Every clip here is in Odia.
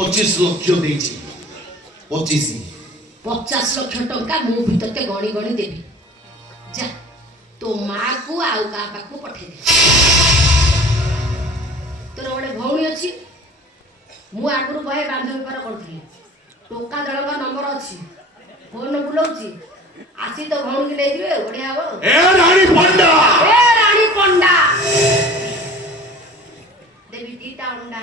25 ଲକ୍ଷ ଦେଇଛି 25 ଲକ୍ଷ ଟଙ୍କା ମୁଁ ବି ତତେ ଗଣି ଗଣି ଦେବି। ଯା ତୋ ମାଁ କୁ ଆଉ କାହା ପାଖକୁ ପଠେଇଦେ। ତୋର ଗୋଟେ ଭଉଣୀ ଅଛି, ମୁଁ ଆଗରୁ ବହେ ବାନ୍ଧବୀ ବେପାର କରୁଥିଲି। ଟୋକା ଜଣଙ୍କ ନମ୍ବର ଅଛି, ଫୋନ ବୁଲଉଛି, ଆସି ତୋ ଭଉଣୀକି ନେଇଯିବେ, ବଢିଆ ହବ। ଏ ରାଣୀ ପଣ୍ଡା ଦେବି 2ଟା ଅଣ୍ଡା,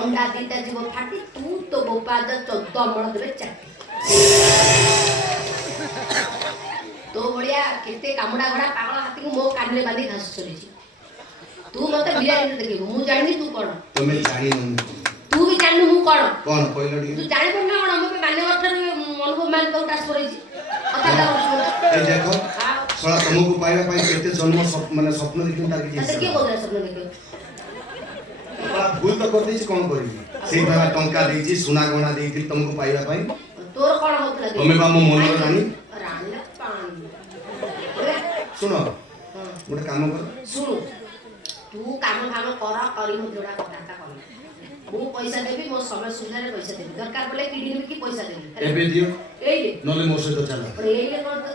ଅଣ୍ଡା 2ଟା ଯିବ ଫାଟି, ତୁ ତୋ ବୋପାଦ 14 ଅମଳ ଦେବେ ଚାଟି। ତୋ ଭଳିଆ କେତେ କାମୁଡା ଘୋଡା ପାଗଳ ହାତୀକୁ ମୋ କାନରେ ବାନ୍ଧି ଘାସ ଚଲେଇଛି। ତୁ ମତେ ବିରିୟାନୀରେ ଦେଖିବୁ, ମୁଁ ଜାଣିନି ତୁ କଣ। ତମେ ଜାଣିନ, ତୁ ବି ଜାଣିନୁ ମୁଁ କଣ କହିଲ ଟିକେ। ତୁ ଜାଣିପାରୁ ନା କଣ? ମୋ ମାନ୍ୟବର ଠାରୁ ଅନୁଭବ ମାନଙ୍କୁ ଟ୍ରାନ୍ସଫର ହେଇଛି। এই দেখো শোনা, তোমাকে পাইবা পাই কেতে জন্ম মানে স্বপ্ন দেখি তার কিছু আচ্ছা কিଏ କହୁଥିଲା ସ୍ୱପ୍ନ ଦେଖିବ? ভুল তো করতেছি, কোন করিবি? সেই ভাবে টঙ্কা ଦେଇଛି, ସୁନା ଗହଣା ଦେଇଥିଲି ତମକୁ ପାଇବା ପାଇଁ। ତୋର କଣ ହଉଥିଲା? ତମେ ବା ମୋ ମନର ରାଣୀ। ରାଣୀର ପାଣି। ଶୁଣ, ଗୋଟେ କାମ କର। ଶୁଣୁ, ତୁ କାମ କର, କରି ମୁଁ ଯୋଉଟା କଥାଟା କର। ମୁଁ ପଇସା ଦେବି, ମୋ ସମୟ ସୁବିଧାରେ ପଇସା ଦେବି। ଦରକାର ପଡ଼ିଲେ କିଡିନି କି ପଇସା ଦେବି। ଏବେ ଦିଅ, ଏଇଲେ ନହେଲେ ମୋ ସହିତ ଚାଲ। ଏଇଲେ କଣ ତ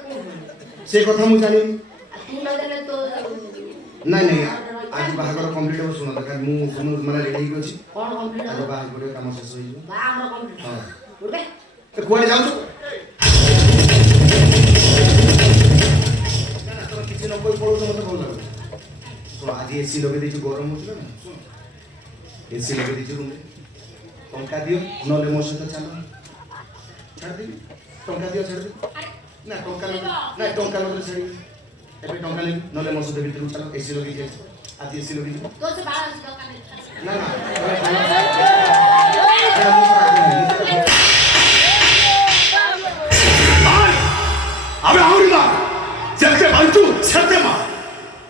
ସେ କଥା ମୁଁ ଜାଣିନି। ତୁ ନ ଦେଲେ ତ ନାଇଁ ନାଇଁ, ଆଜି ବାହାଘର କମ୍ପ୍ଲିଟ୍ ହେବ। ଶୁଣ, ଦରକାର ମୁଁ ମାନେ ରେଡି ହେଇକି ଅଛି। କଣ କମ୍ପ୍ଲିଟ୍ ଆଗ ବାହାଘର କାମ ଶେଷ ହେଇଯିବ। ବାହାଘର କମ୍ପ୍ଲିଟ୍ ଉଠେ। କୁଆଡେ ଯାଉଛୁ? ତମେ କିଛି ନ କହି ପଳଉଛ, ମତେ ଭଲ ଲାଗୁଛି। ଶୁଣ, ଆଜି ଏସି ଲଗେଇ ଦେଇଛୁ, ଗରମ ହଉଥିଲା ନା। ଶୁଣ, ଏସି ଲଗେଇ ଦେଇଛୁ ରୁମରେ। ଟଙ୍କା ଦିଅ, ନହେଲେ ମୋ ସହିତ ଚାଲ। ଛାଡ଼ିଦେବି, ଟଙ୍କା ଦିଅ, ଛାଡ଼ିଦେବି। ନା ଟଙ୍କା ନଦେଲେ ଛାଡ଼ିବି। ଏବେ ଟଙ୍କା ନେବି, ନହେଲେ ମୋ ସହିତ ଭିତରକୁ ଚାଲ। ଏସି ଲଗେଇ ଯାଇଛୁ, ଆଜି ଏସି ଲଗେଇ ଯିବୁ। ନା ନା, আবে আউরি মা যেতে বাঞ্চু সেতে মা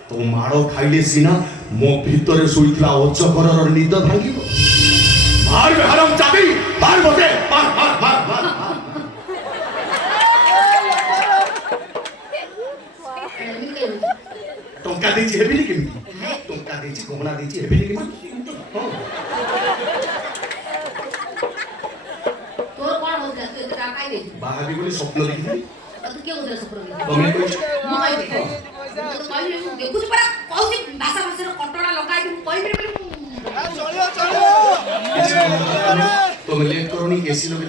তো মাড় খাইলে সিনা মো ভিতরে শুইতলা অচকরর নিদ ভাঙিব। মারবে হারাম চাবি, মার বটে, মার মার মার মার টঙ্কা ଦେଇଛି ହେବିନି କେମିତି? ଟଙ୍କା ଦେଇଛି, ଗହଣା ଦେଇଛି, ହେବିନି କେମିତି? ତୋର କଣ ହଉଥିଲା? ତୁ ଏତେ ଟଙ୍କା ଦେଇଛୁ? ବାହାବି ବୋଲି ସ୍ୱପ୍ନ ଦେଖିଥିଲି। ତୁ କିଏ କହୁଥିଲା ସ୍ୱପ୍ନ ଦେଖିଛୁ? ତମେ କହିଛ। ମୁଁ କହିବି, ତୁ କହିବି, ମୁଁ ଦେଖୁଛି ପରା, କହୁଛି ଭାଷା ଭାଷାର କଟଣା ଲଗା ହେଇକି ମୁଁ କହିବି ବୋଲି। ତମେ ଲେଟ୍ କରନି, ଏସି ଲଗେଇ